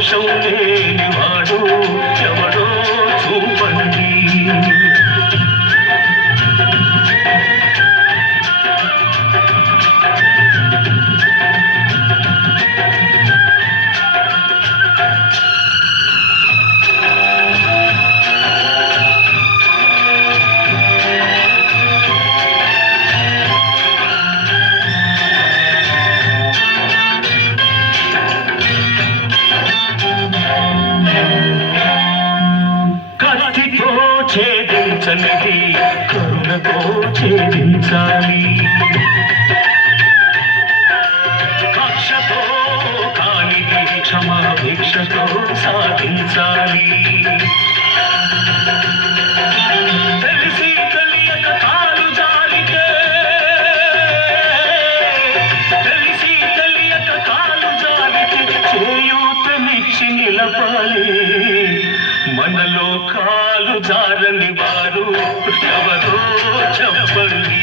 ఏ దోషం లేని వాడు ఎవడో సన్నిధి కరుణతో ఛేదించాలి. కక్షతో కానిది క్షమాభిక్షతో సాధించాలి. తెలిసి కాలు జారని వారు ఎవరో చెప్పండి.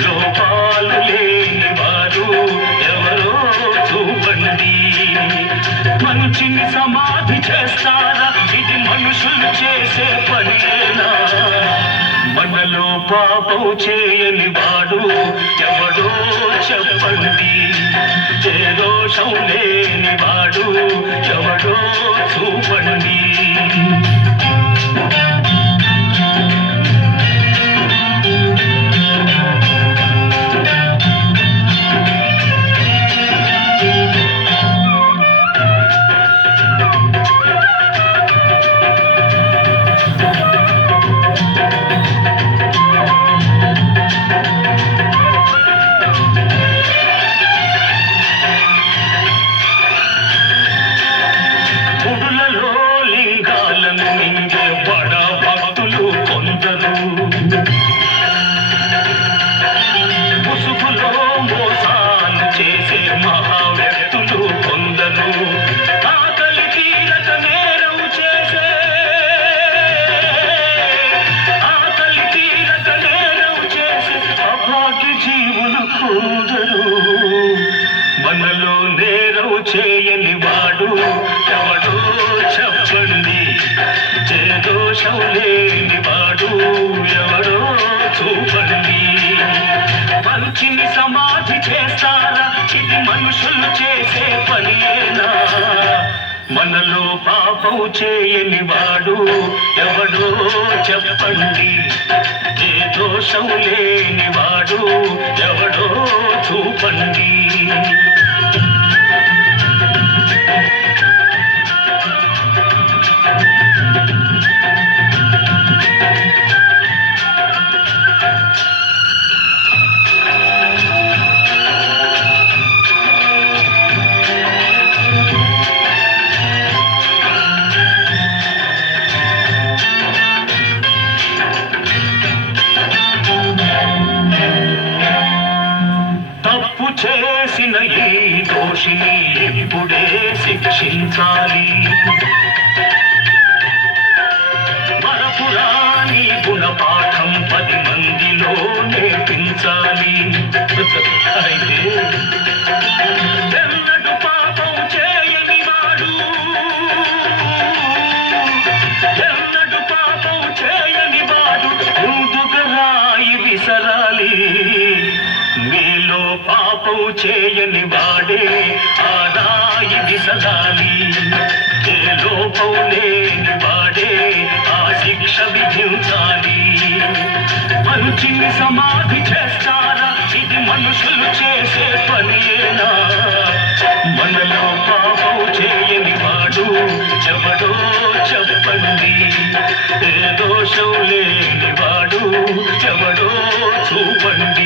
లోపాలు లేని వారు ఎవరో చూపండి. మనిషిని సమాధి చేస్తారా? ఇది మనుషులు చేసే పనేనా? మనలో పాపం చేయని వాడు ఎవడో చెప్పండి. ఏ దోషం లేని వాడు ఎవడో చూపండి. జీవులు మనలో నేరం చేయని వాడు ఎవడో చెప్పండి. జయదోషం లేని వాడు ఎవడో చూపండి. మంచిని సమాధి చేస్తారా? ఇది మనుషులు చేసే పనియేనా మనలో పాపం చేయని వాడు ఎవడో చెప్పండి. ఏ దోషం లేని వాడు ఎవడో చూపండి. చేసిన ఈ దోషిని ఇప్పుడే శిక్షించాలి. చేయని వాడే ఆదాయి సదాలి ఏ లోపం లేని వాడే ఆ శిక్ష విధించాలి. మంచిని సమాధి చేస్తారా? ఇది మనుషులు చేసే పనియేనా మనలో పాపం చేయని వాడు ఎవడో చెప్పండి. ఏ దోషం లేని వాడు ఎవడో చూపండి.